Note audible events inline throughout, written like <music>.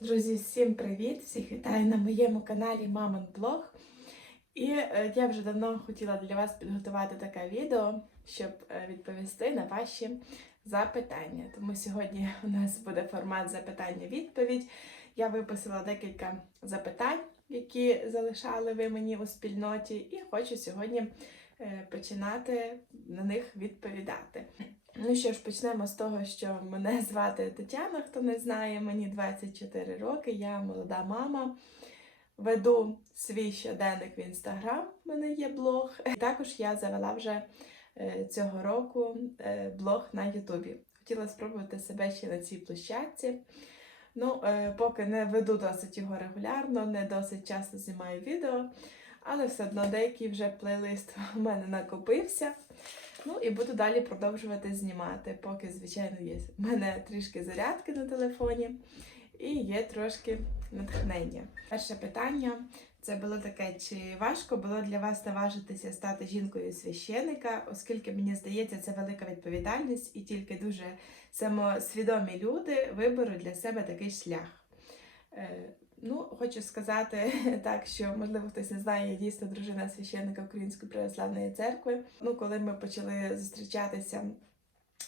Друзі, всім привіт! Всіх вітаю на моєму каналі Мамин Блог. І е, я вже давно хотіла для вас підготувати таке відео, щоб е, відповісти на ваші запитання. Тому сьогодні у нас буде формат запитання-відповідь. Я виписала декілька запитань, які залишали ви мені у спільноті, і хочу сьогодні е, починати на них відповідати. Ну що ж, почнемо з того, що мене <laughs> звати Тетяна, хто не знає, мені 24 роки, я молода мама. Веду свій щоденник в інстаграм, в мене є блог. Також я завела вже е, цього року е, блог на Ютубі. Хотіла спробувати себе ще на цій площадці. Ну, е, поки не веду досить його регулярно, не досить часто знімаю відео, але все одно деякий вже плейлист у <laughs> мене накопився. Ну і буду далі продовжувати знімати, поки, звичайно, є в мене трішки зарядки на телефоні і є трошки натхнення. Перше питання це було таке: чи важко було для вас наважитися стати жінкою священика, оскільки мені здається, це велика відповідальність, і тільки дуже самосвідомі люди виберуть для себе такий шлях. Ну, хочу сказати <laughs> так, що можливо хтось не знає, я дійсно дружина священника Української православної церкви. Ну, коли ми почали зустрічатися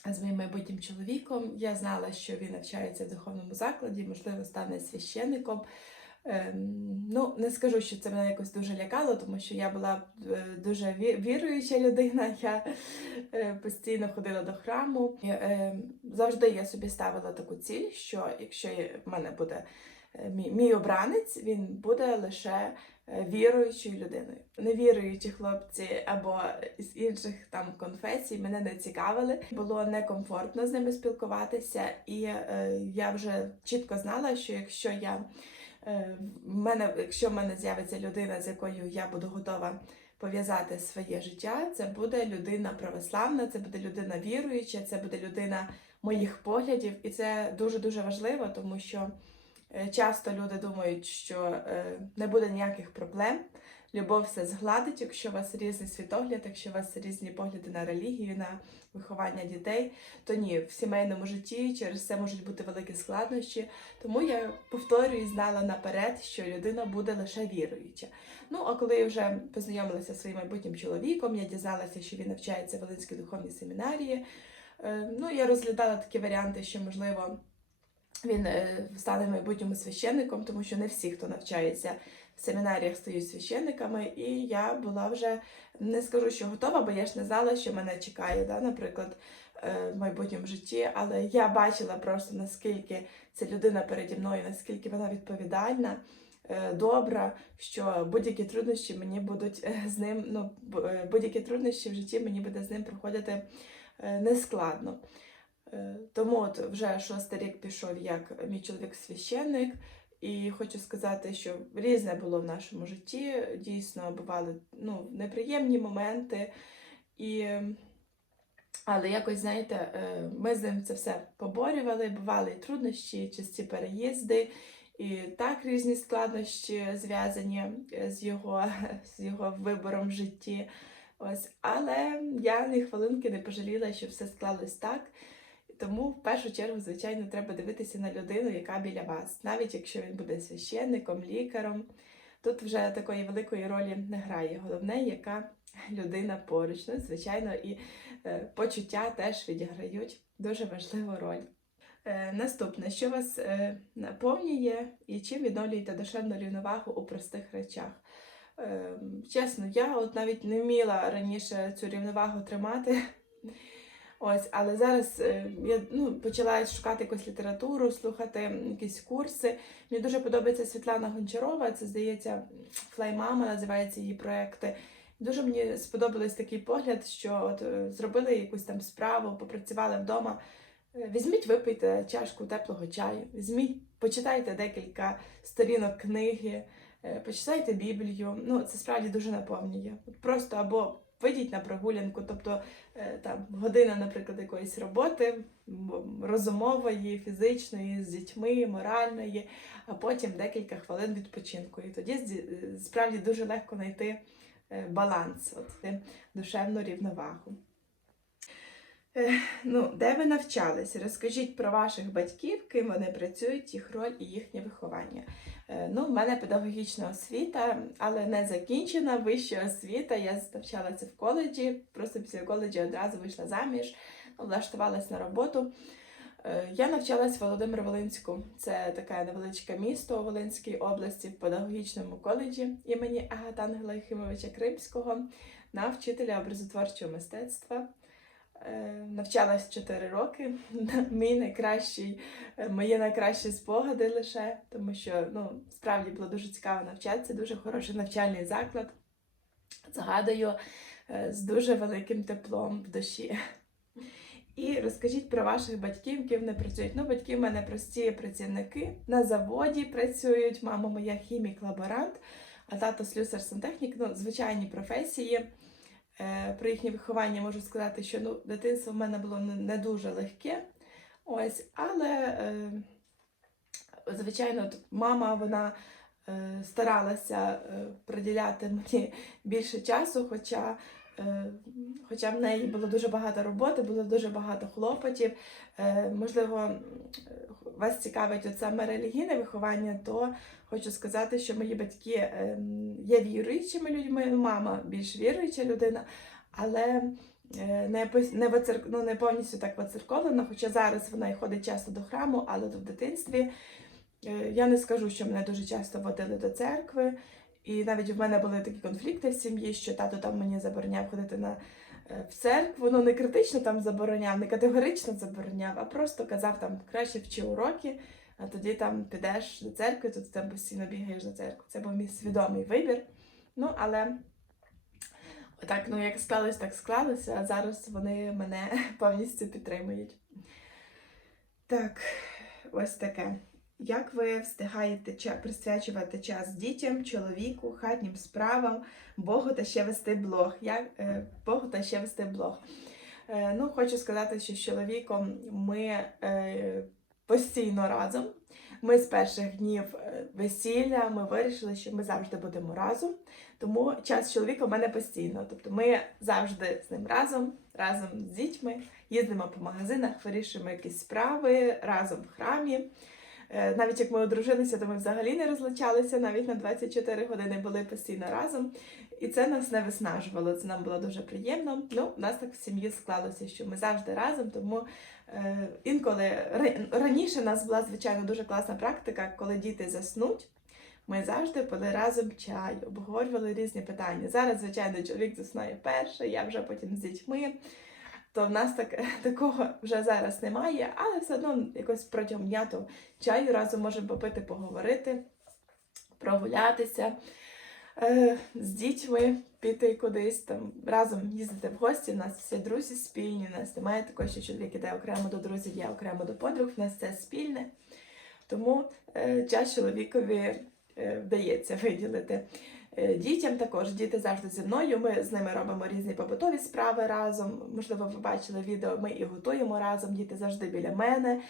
з моїм майбутнім чоловіком, я знала, що він навчається в духовному закладі, можливо, стане священником. Ем, ну, не скажу, що це мене якось дуже лякало, тому що я була е, дуже віруюча людина. <laughs> Я е, постійно ходила до храму. І, е, завжди я собі ставила таку ціль, що якщо в мене буде мій, мій обранець, він буде лише е, віруючою людиною. Невіруючі хлопці або з інших там конфесій мене не цікавили. Було некомфортно з ними спілкуватися, і е, я вже чітко знала, що якщо я е, в мене, якщо в мене з'явиться людина, з якою я буду готова пов'язати своє життя, це буде людина православна, це буде людина віруюча, це буде людина моїх поглядів, і це дуже дуже важливо, тому що. Е, Часто люди думають, що е, не буде ніяких проблем. Любов все згладить, якщо у вас різний світогляд, якщо у вас різні погляди на релігію, на виховання дітей, то ні, в сімейному житті через це можуть бути великі складнощі. Тому я повторюю і знала наперед, що людина буде лише віруюча. Ну а коли я вже познайомилася зі своїм майбутнім чоловіком, я дізналася, що він навчається в Волинській духовній семінарії. е, Ну, я розглядала такі варіанти, що можливо він е, стане майбутнім священником, тому що не всі, хто навчається в семінаріях, стають священниками. І я була вже не скажу, що готова, бо я ж не знала, що мене чекає, да, наприклад, е, в майбутньому житті. Але я бачила просто наскільки ця людина переді мною, наскільки вона відповідальна. е, Добра, що будь-які труднощі мені будуть з ним, ну будь-які труднощі в житті мені буде з ним проходити нескладно. Е, Тому от вже шостий рік пішов як мій чоловік священник, і хочу сказати, що різне було в нашому житті. Дійсно, бували ну, неприємні моменти. І... Але якось, знаєте, е, ми з ним це все поборювали, бували і труднощі, часті переїзди, і так різні складнощі зв'язані е, з його, <laughs> з його вибором в житті. Ось. Але я ні хвилинки не пожаліла, що все склалось так. Тому в першу чергу, звичайно, треба дивитися на людину, яка біля вас, навіть якщо він буде священником, лікаром. Тут вже такої великої ролі не грає. Головне, яка людина поруч. Ну, звичайно, і е, почуття теж відіграють дуже важливу роль. Е, наступне, що вас е, наповнює і чим відновлюєте душевну рівновагу у простих речах? Е, чесно, я от навіть не вміла раніше цю рівновагу тримати. Ось, але зараз е, я ну, почала шукати якусь літературу, слухати якісь курси. Мені дуже подобається Світлана Гончарова, це здається, Флаймама називається її проекти. Дуже мені сподобався такий погляд, що от е, зробили якусь там справу, попрацювали вдома. Е, Візьміть, випийте чашку теплого чаю, візьміть, почитайте декілька сторінок книги, почитайте Біблію. Ну, це справді дуже наповнює. Просто або вийдіть на прогулянку, тобто е, там година, наприклад, якоїсь роботи розумової, фізичної, з дітьми, моральної, а потім декілька хвилин відпочинку. І тоді справді дуже легко знайти е, баланс, от, е, душевну рівновагу. Ну, де ви навчались? Розкажіть про ваших батьків, ким вони працюють, їх роль і їхнє виховання. Е, Ну, в мене педагогічна освіта, але не закінчена вища освіта. Я навчалася в коледжі, просто після коледжі одразу вийшла заміж, ну, влаштувалась на роботу. Е, Я навчалась в Володимир-Волинську. Це таке невеличке місто у Волинській області в педагогічному коледжі імені Агатангела Єхимовича Кримського на вчителя образотворчого мистецтва. Е, Навчалась 4 роки. <laughs> Мій найкращий, е, мої найкращі спогади лише, тому що ну, справді було дуже цікаво навчатися, дуже хороший навчальний заклад. Згадую е, з дуже великим теплом в душі. І розкажіть про ваших батьків, ким вони працюють. Ну, батьки в мене прості працівники. На заводі працюють, мама моя хімік-лаборант, а тато слюсар сантехнік, ну, звичайні професії. Е, Про їхнє виховання можу сказати, що ну, дитинство в мене було не, дуже легке. Ось, але, е, звичайно, мама вона е, старалася приділяти мені більше часу, хоча, хоча в неї було дуже багато роботи, було дуже багато хлопотів. Е, можливо, вас цікавить от саме релігійне виховання, то хочу сказати, що мої батьки е, є віруючими людьми, мама більш віруюча людина, але е, не, ну, не повністю так воцерковлена, хоча зараз вона і ходить часто до храму, але в дитинстві е, я не скажу, що мене дуже часто водили до церкви. І навіть в мене були такі конфлікти в сім'ї, що тато там мені забороняв ходити на е, в церкву. Ну не критично там забороняв, не категорично забороняв, а просто казав там краще вчи уроки, а тоді там підеш до церкви, то ти там постійно бігаєш до церкви. Це був мій свідомий вибір. Ну, але так, ну як склалось, так склалося, а зараз вони мене <laughs> повністю підтримують. Так, ось таке. Як ви встигаєте присвячувати час дітям, чоловіку, хатнім справам, Богу та ще вести блог? Як, е, Богу та ще вести блог? Е, ну, хочу сказати, що з чоловіком ми е, постійно разом. Ми з перших днів весілля ми вирішили, що ми завжди будемо разом. Тому час з чоловіком у мене постійно. Тобто ми завжди з ним разом, разом з дітьми, їздимо по магазинах, вирішуємо якісь справи разом в храмі. Е, Навіть як ми одружилися, то ми взагалі не розлучалися, навіть на 24 години були постійно разом. І це нас не виснажувало, це нам було дуже приємно. Ну, у нас так в сім'ї склалося, що ми завжди разом, тому е, інколи раніше у нас була звичайно дуже класна практика, коли діти заснуть. Ми завжди пили разом чай, обговорювали різні питання. Зараз, звичайно, чоловік заснає перший, я вже потім з дітьми. То в нас так, <laughs> такого вже зараз немає, але все одно якось протягом дня то чаю разом можемо попити, поговорити, прогулятися е, з дітьми, піти кудись там, разом їздити в гості. У нас всі друзі спільні, у нас немає такого, що чоловік іде окремо до друзів, я окремо до подруг, у нас це спільне. Тому е, час чоловікові е, вдається <laughs> виділити. Е, Дітям також діти завжди зі мною. Ми з ними робимо різні побутові справи разом. Можливо, ви бачили відео, ми і готуємо разом. Діти завжди біля мене.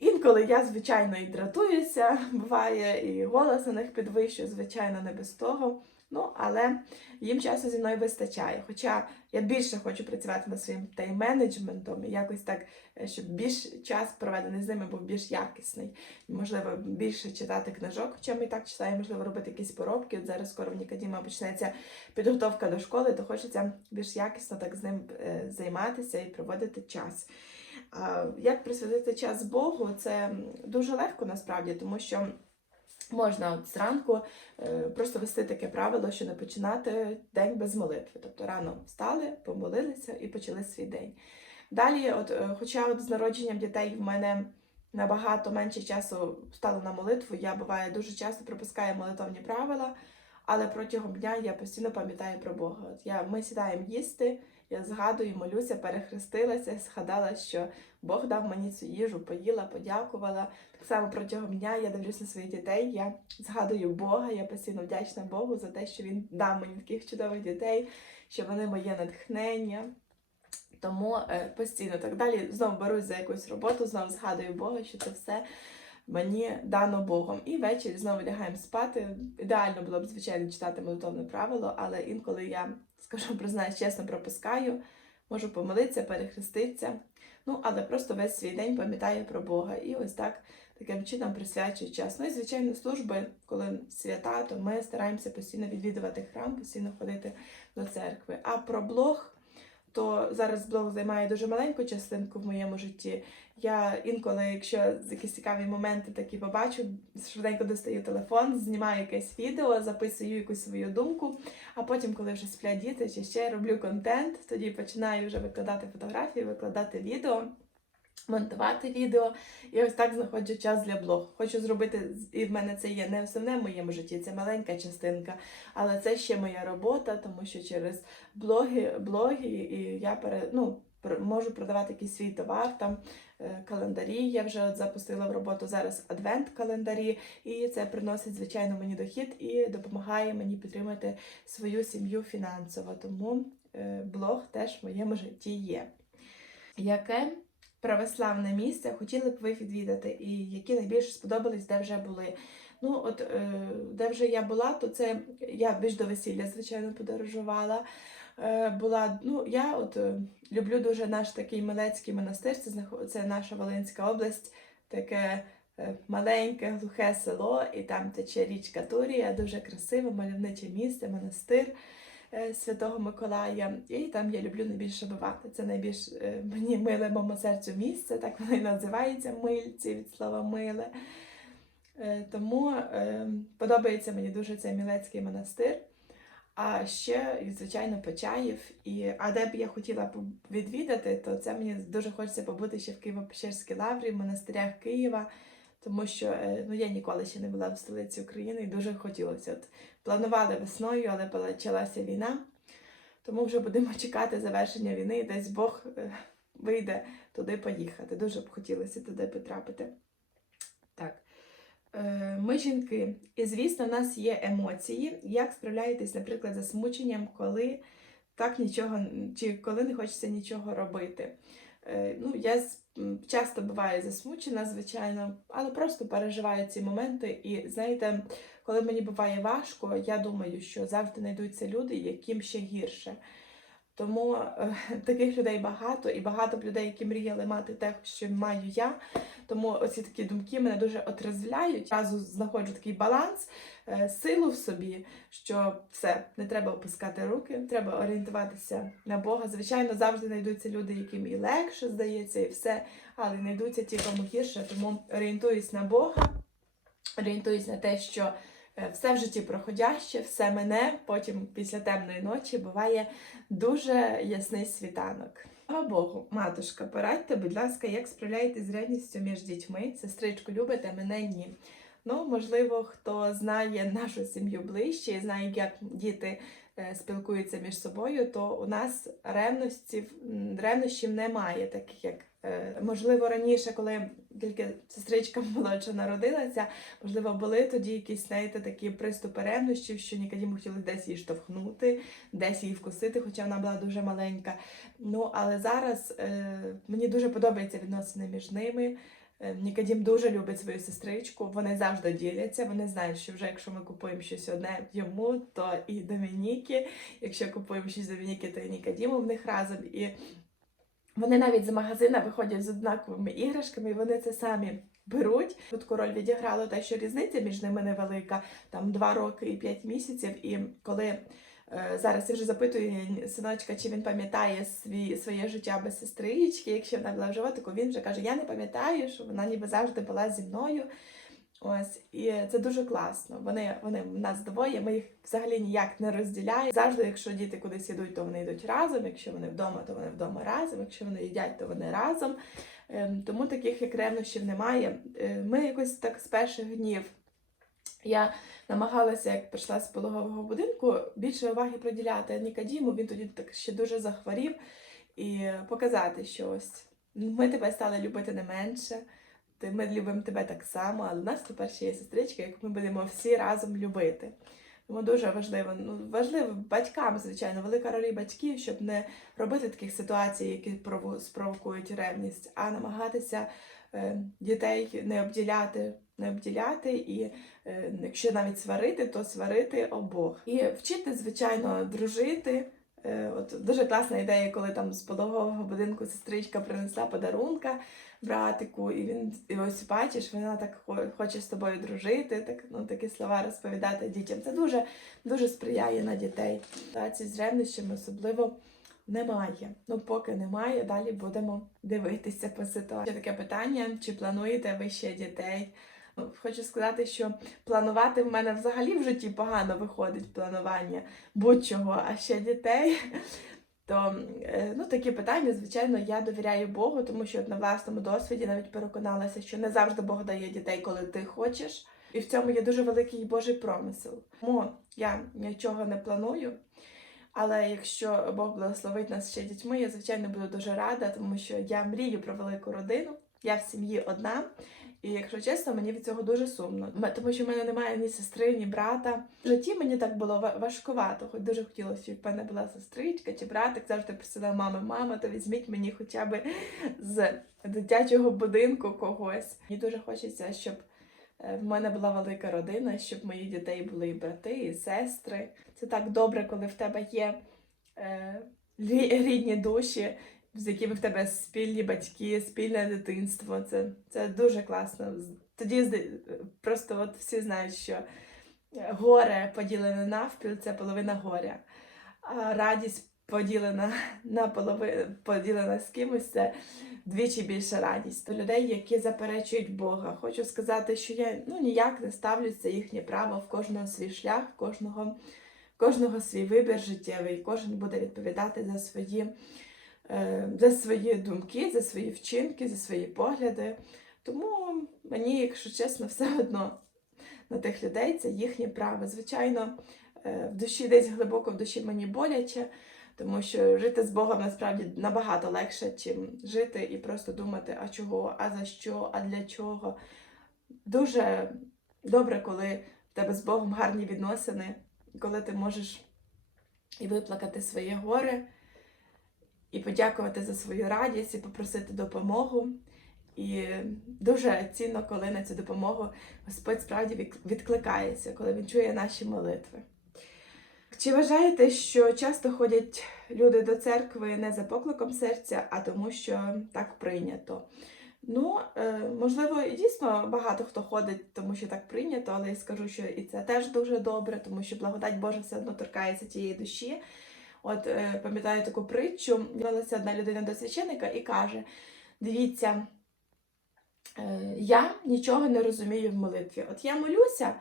Інколи я, звичайно, і дратуюся, <laughs> буває, і голос на них підвищую, звичайно, не без того. Ну, але їм часу зі мною вистачає. Хоча я більше хочу працювати над своїм тайм-менеджментом якось так, е, щоб більш час проведений з ними був більш якісний. Можливо, більше читати книжок, хоча ми і так читаємо, можливо, робити якісь поробки. От зараз скоро в Нікодіма почнеться підготовка до школи, то хочеться більш якісно так з ним е, займатися і проводити час. Як присвятити час Богу, це дуже легко насправді, тому що можна от зранку е, просто вести таке правило, що не починати день без молитви. Тобто рано встали, помолилися і почали свій день. Далі, от, е, хоча от з народженням дітей в мене набагато менше часу стало на молитву, я буває дуже часто пропускаю молитовні правила, але протягом дня я постійно пам'ятаю про Бога. От я, ми сідаємо їсти, я згадую, молюся, перехрестилася, згадала, що Бог дав мені цю їжу, поїла, подякувала. Так само протягом дня я дивлюся на своїх дітей, я згадую Бога, я постійно вдячна Богу за те, що Він дав мені таких чудових дітей, що вони моє натхнення. Тому е, постійно так далі знову берусь за якусь роботу, знову згадую Бога, що це все мені дано Богом. І ввечері знову лягаємо спати. Ідеально було б, звичайно, читати молитовне правило, але інколи я, скажу, <laughs> признаюсь, чесно пропускаю. можу помилитися, перехреститися. Ну, але просто весь свій день пам'ятаю про Бога. І ось так таким чином присвячую час. Ну і звичайно, служби, коли свята, то ми стараємося постійно відвідувати храм, постійно ходити до церкви. А про блог, то зараз блог займає дуже маленьку частинку в моєму житті. Я інколи, якщо якісь цікаві моменти такі побачу, швиденько достаю телефон, знімаю якесь відео, записую якусь свою думку. А потім, коли вже сплять діти, чи ще роблю контент, тоді починаю вже викладати фотографії, викладати відео, монтувати відео. І ось так знаходжу час для блогу. Хочу зробити, і в мене це є не основне в моєму житті, це маленька частинка, але це ще моя робота, тому що через блоги, блоги і я пере, ну, можу продавати якийсь свій товар там. е, Календарі я вже от запустила в роботу зараз адвент-календарі, і це приносить звичайно мені дохід і допомагає мені підтримати свою сім'ю фінансово. Тому е, блог теж в моєму житті є. Яке православне місце хотіли б ви відвідати, і які найбільше сподобались, де вже були? Ну, от е, де вже я була, то це я більш до весілля, звичайно, подорожувала. Е, була, ну, я от е, люблю дуже наш такий Милецький монастир, це, це наша Волинська область, таке маленьке, глухе село, і там тече річка Турія, дуже красиве, мальовниче місце, монастир Святого Миколая. І там я люблю найбільше бувати. Це найбільш е, мені миле моєму серцю місце, так воно і називається мильці від слова миле. Е, Тому е, подобається мені дуже цей Мілецький монастир. А ще, звичайно, Почаїв. І, а де б я хотіла відвідати, то це мені дуже хочеться побути ще в Києво-Печерській лаврі, в монастирях Києва, тому що е, ну, я ніколи ще не була в столиці України і дуже хотілося. От, планували весною, але почалася війна. Тому вже будемо <laughs> чекати завершення війни, і десь Бог е, вийде туди поїхати. Дуже б хотілося туди потрапити. Так. Е, Ми жінки, і звісно, в нас є емоції. Як справляєтесь, наприклад, засмученням, коли так нічого чи коли не хочеться нічого робити? Е, Ну, я часто буваю засмучена, звичайно, але просто переживаю ці моменти. І знаєте, коли мені буває важко, я думаю, що завжди знайдуться люди, яким ще гірше. Тому е, <laughs> таких людей багато, і багато людей, які мріяли мати те, що маю я. Тому оці такі думки мене дуже отрезвляють. Разу знаходжу такий баланс, е, силу в собі, що все, не треба опускати руки, треба орієнтуватися на Бога. Звичайно, завжди знайдуться люди, яким і легше здається, і все, але знайдуться ті, кому гірше. Тому орієнтуюсь на Бога, орієнтуюсь на те, що все в житті проходяще, все мене, потім після темної ночі буває дуже ясний світанок. Слава Богу, матушка, порадьте, будь ласка, як справляєтесь з ревністю між дітьми? Сестричку любите, мене ні. Ну, можливо, хто знає нашу сім'ю ближче і знає, як діти е, спілкуються між собою, то у нас ревностів, м, ревнощів немає, таких як е, можливо раніше, коли тільки сестричка <laughs> молодша народилася, можливо, були тоді якісь, знаєте, такі приступи ревнощів, що ніколи хотіли десь її штовхнути, десь її вкусити, хоча вона була дуже маленька. Ну, але зараз е, мені дуже подобаються відносини між ними. Е, Нікодім дуже любить свою сестричку, вони завжди діляться. Вони знають, що вже якщо ми купуємо щось одне йому, то і Домініки. Якщо купуємо щось Домініки, то і Нікодіму в них разом. І вони навіть з магазина виходять з однаковими іграшками, і вони це самі беруть. Тут король відіграло те, що різниця між ними невелика, там 2 роки і 5 місяців. І коли е, зараз я вже запитую синочка, чи він пам'ятає свій, своє життя без сестрички, якщо вона була в животику, він вже каже: Я не пам'ятаю, що вона ніби завжди була зі мною. Ось, і це дуже класно. Вони, вони в нас двоє, ми їх взагалі ніяк не розділяємо. Завжди, якщо діти кудись йдуть, то вони йдуть разом. Якщо вони вдома, то вони вдома разом. Якщо вони їдять, то вони разом. Ем, Тому таких як ревнощів немає. Е, Ми якось так з перших днів. Я намагалася, як прийшла з пологового будинку, більше уваги приділяти Нікодіму. Він тоді так ще дуже захворів і показати, що ось ми тебе стали любити не менше. Ти- Ми любимо тебе так само, але в нас тепер ще є сестричка, яку ми будемо всі разом любити. Тому дуже важливо, ну важливо батькам, звичайно, велика роль батьків, щоб не робити таких ситуацій, які прово- спровокують ревність, а намагатися е, дітей не обділяти, не обділяти, і е, якщо навіть сварити, то сварити обох. І вчити, звичайно, дружити. Е, От дуже класна ідея, коли там з пологового будинку сестричка принесла подарунка братику, і він і ось бачиш, вона так хо- хоче з тобою дружити, так ну такі слова розповідати дітям. Це дуже дуже сприяє на дітей. Ситуації з ревнощами особливо немає. Ну, поки немає, далі будемо дивитися по ситуації. Таке питання: чи плануєте ви ще дітей? Хочу сказати, що планувати в мене взагалі в житті погано виходить планування будь-чого, а ще дітей. <laughs> То е, ну, такі питання, звичайно, я довіряю Богу, тому що на власному досвіді навіть переконалася, що не завжди Бог дає дітей, коли ти хочеш. І в цьому є дуже великий Божий промисел. Тому я нічого не планую. Але якщо Бог благословить нас ще дітьми, я звичайно буду дуже рада, тому що я мрію про велику родину. Я в сім'ї одна, і якщо чесно, мені від цього дуже сумно. Тому що в мене немає ні сестри, ні брата. В житті мені так було важкувато. Хоч дуже хотілося, щоб в мене була сестричка чи братик. Завжди просила мама, мама, то візьміть мені хоча б з дитячого будинку когось. Мені дуже хочеться, щоб е, в мене була велика родина, щоб моїх дітей були і брати, і сестри. Це так добре, коли в тебе є е, рідні душі, з якими в тебе спільні батьки, спільне дитинство. Це, це дуже класно. Тоді просто от всі знають, що горе поділене навпіл це половина горя, а радість поділена на полови... поділена з кимось це двічі більша радість. До людей, які заперечують Бога. Хочу сказати, що я ну, ніяк не ставлюся їхнє право в кожного свій шлях, в кожного, в кожного свій вибір життєвий. Кожен буде відповідати за свої, за свої думки, за свої вчинки, за свої погляди. Тому мені, якщо чесно, <laughs> все одно на тих людей це їхнє право. Звичайно, е, в душі десь глибоко в душі мені боляче, тому що жити з Богом насправді набагато легше, чим жити і просто думати, а чого, а за що, а для чого. Дуже добре, коли в тебе з Богом гарні відносини, коли ти можеш і виплакати своє горе, і подякувати за свою радість, і попросити допомогу. І дуже цінно, коли на цю допомогу Господь справді відкликається, коли він чує наші молитви. Чи вважаєте, що часто ходять люди до церкви не за покликом серця, а тому, що так прийнято? Ну, е, можливо, дійсно багато хто ходить, тому що так прийнято, але я скажу, що і це теж дуже добре, тому що благодать Божа все одно торкається тієї душі. От е, пам'ятаю таку притчу, звернулася одна людина до священика і каже: дивіться, е, я нічого не розумію в молитві. От я молюся,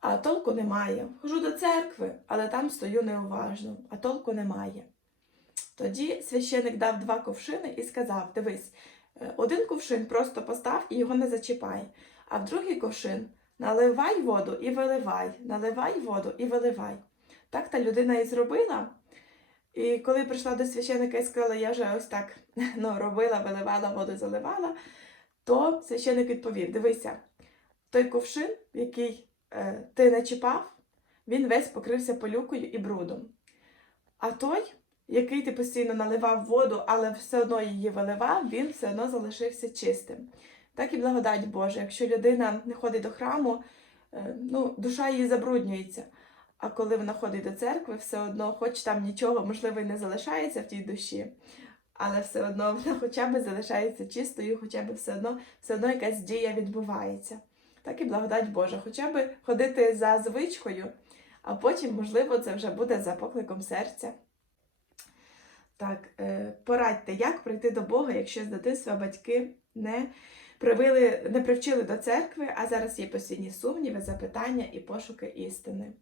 а толку немає. Хожу до церкви, але там стою неуважно, а толку немає. Тоді священик дав два ковшини і сказав: Дивись, е, один ковшин просто постав і його не зачіпай, а в другий ковшин наливай воду і виливай, наливай воду і виливай. Так та людина і зробила. І коли прийшла до священика і сказала, я вже ось так <laughs> ну, робила, виливала, воду заливала, то священик відповів: Дивися, той ковшин, який е, ти не чіпав, він весь покрився пилюкою і брудом. А той, який ти постійно наливав воду, але все одно її виливав, він все одно залишився чистим. Так і благодать Божа. Якщо людина не ходить до храму, е, ну, душа її забруднюється. А коли вона ходить до церкви, все одно, хоч там нічого, можливо, і не залишається в тій душі, але все одно <laughs> вона хоча б залишається чистою, хоча б все одно, все одно якась дія відбувається. Так і благодать Божа, хоча б ходити за звичкою, а потім, можливо, це вже буде за покликом серця. Так, е, порадьте, як прийти до Бога, якщо з дитинства батьки не привили, не привчили до церкви, а зараз є постійні сумніви, запитання і пошуки істини.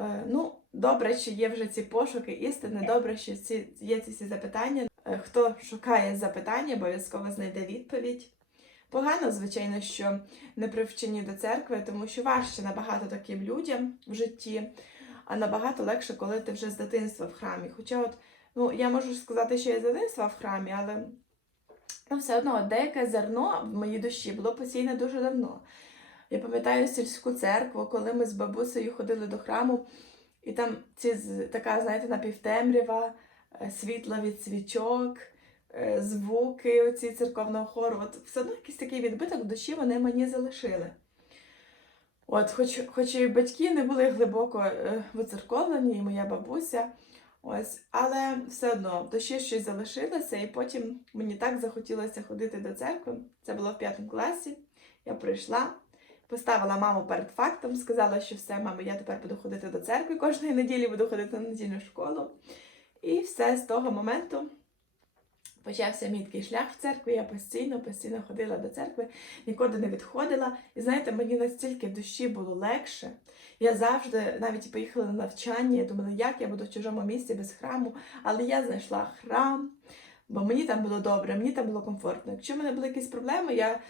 Е, Ну, добре, що є вже ці пошуки істини, добре, що ці, є ці всі запитання. Е, Хто шукає запитання, обов'язково знайде відповідь. Погано, звичайно, що не привчені до церкви, тому що важче набагато таким людям в житті, а набагато легше, коли ти вже з дитинства в храмі. Хоча, от, ну, я можу сказати, що я з дитинства в храмі, але ну, все одно деяке зерно в моїй душі було посіяне дуже давно. Я пам'ятаю сільську церкву, коли ми з бабусею ходили до храму, і там ці така, знаєте, напівтемрява, е, світло від свічок, е, звуки оці церковного хору. От все одно якийсь такий відбиток в душі вони мені залишили. От, хоч, хоч і батьки не були глибоко е, воцерковлені, і моя бабуся, Ось, але все одно то ще щось залишилося, і потім мені так захотілося ходити до церкви. Це було в п'ятому класі. Я прийшла, поставила маму перед фактом, сказала, що все, мама, я тепер буду ходити до церкви кожної неділі, буду ходити на недільну школу. І все з того моменту почався мій такий шлях в церкві. Я постійно, постійно ходила до церкви, нікуди не відходила. І знаєте, мені настільки в душі було легше. Я завжди навіть поїхала на навчання. Я думала, як я буду в чужому місці без храму, але я знайшла храм, бо мені там було добре, мені там було комфортно. Якщо в мене були якісь проблеми, я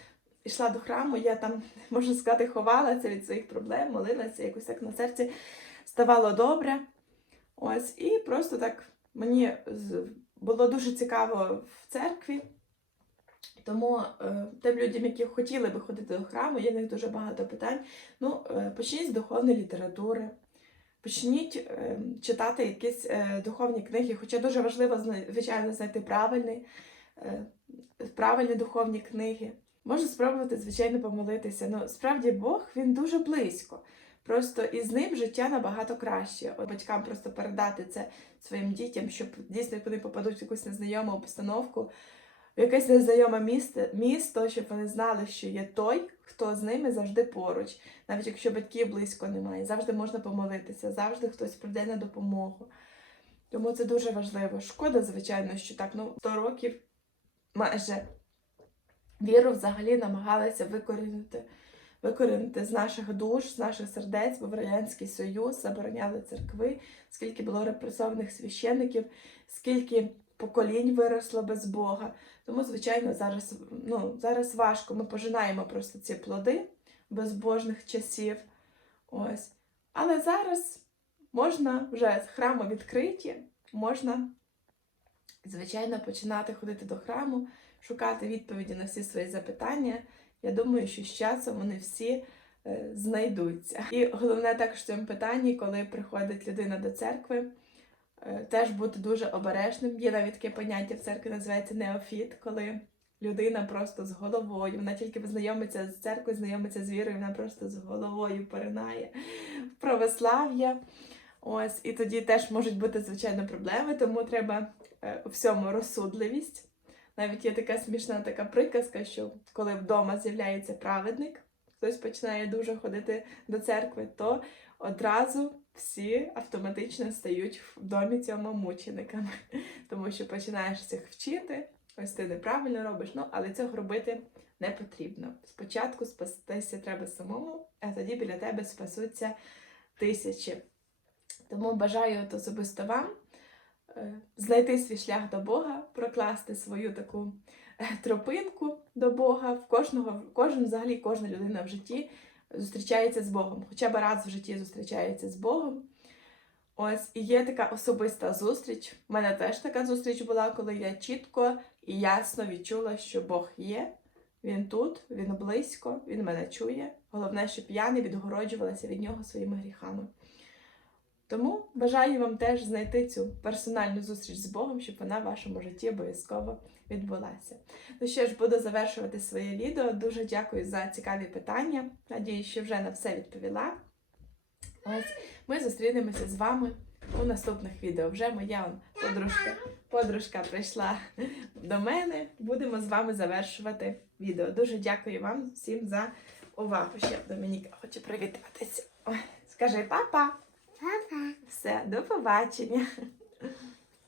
йшла до храму, я там, <laughs> можна сказати, ховалася від своїх проблем, молилася, якось так на серці ставало добре. Ось, і просто так мені було дуже цікаво в церкві. Тому е, тим людям, які хотіли би ходити до храму, є в них дуже багато питань. Ну, е, почніть з духовної літератури, почніть е, читати якісь е, духовні книги, хоча дуже важливо, звичайно, знайти правильний, е, правильні духовні книги. Можна спробувати, звичайно, помолитися. Ну, справді Бог він дуже близько. Просто із ним життя набагато краще. От батькам просто передати це своїм дітям, щоб дійсно, вони попадуть в якусь незнайому обстановку, в якесь незнайоме місто, місто, щоб вони знали, що є той, хто з ними завжди поруч, навіть якщо батьків близько немає, завжди можна помолитися, завжди хтось прийде на допомогу. Тому це дуже важливо. Шкода, звичайно, що так, ну 100 років майже віру взагалі намагалися викорінити, викорінити з наших душ, з наших сердець, бо в Радянський Союз забороняли церкви, скільки було репресованих священників, скільки поколінь виросло без Бога. Тому, звичайно, зараз, ну, зараз важко. Ми пожинаємо просто ці плоди безбожних часів. Ось. Але зараз можна вже храми відкриті, можна, звичайно, починати ходити до храму, шукати відповіді на всі свої запитання. Я думаю, що з часом вони всі е, знайдуться. І головне також в цьому питанні, коли приходить людина до церкви, е, теж бути дуже обережним. Є навіть таке поняття в церкві називається неофіт, коли людина просто з головою, вона тільки знайомиться з церквою, знайомиться з вірою, вона просто з головою поринає в православ'я. Ось, і тоді теж можуть бути, звичайно, проблеми, тому треба е, у всьому розсудливість. Навіть є така смішна така приказка, що коли вдома з'являється праведник, хтось починає дуже ходити до церкви, то одразу всі автоматично стають в домі цьому мучениками, <laughs> тому що починаєш цих вчити, ось ти неправильно робиш, ну але цього робити не потрібно. Спочатку спастися треба самому, а тоді біля тебе спасуться тисячі. Тому бажаю особисто вам знайти свій шлях до Бога, прокласти свою таку е, тропинку до Бога. В кожного, кожен, взагалі, кожна людина в житті зустрічається з Богом. Хоча б раз в житті зустрічається з Богом. Ось і є така особиста зустріч. У мене теж така зустріч була, коли я чітко і ясно відчула, що Бог є. Він тут, він близько, він мене чує. Головне, щоб я не відгороджувалася від нього своїми гріхами. Тому бажаю вам теж знайти цю персональну зустріч з Богом, щоб вона в вашому житті обов'язково відбулася. Ну що ж, буду завершувати своє відео. Дуже дякую за цікаві питання. Надіюсь, що вже на все відповіла. Ось ми зустрінемося з вами у наступних відео. Вже моя подружка, подружка прийшла до мене. Будемо з вами завершувати відео. Дуже дякую вам всім за увагу. Ще Домініка хоче привітатися. Скажи папа. Все, до побачення.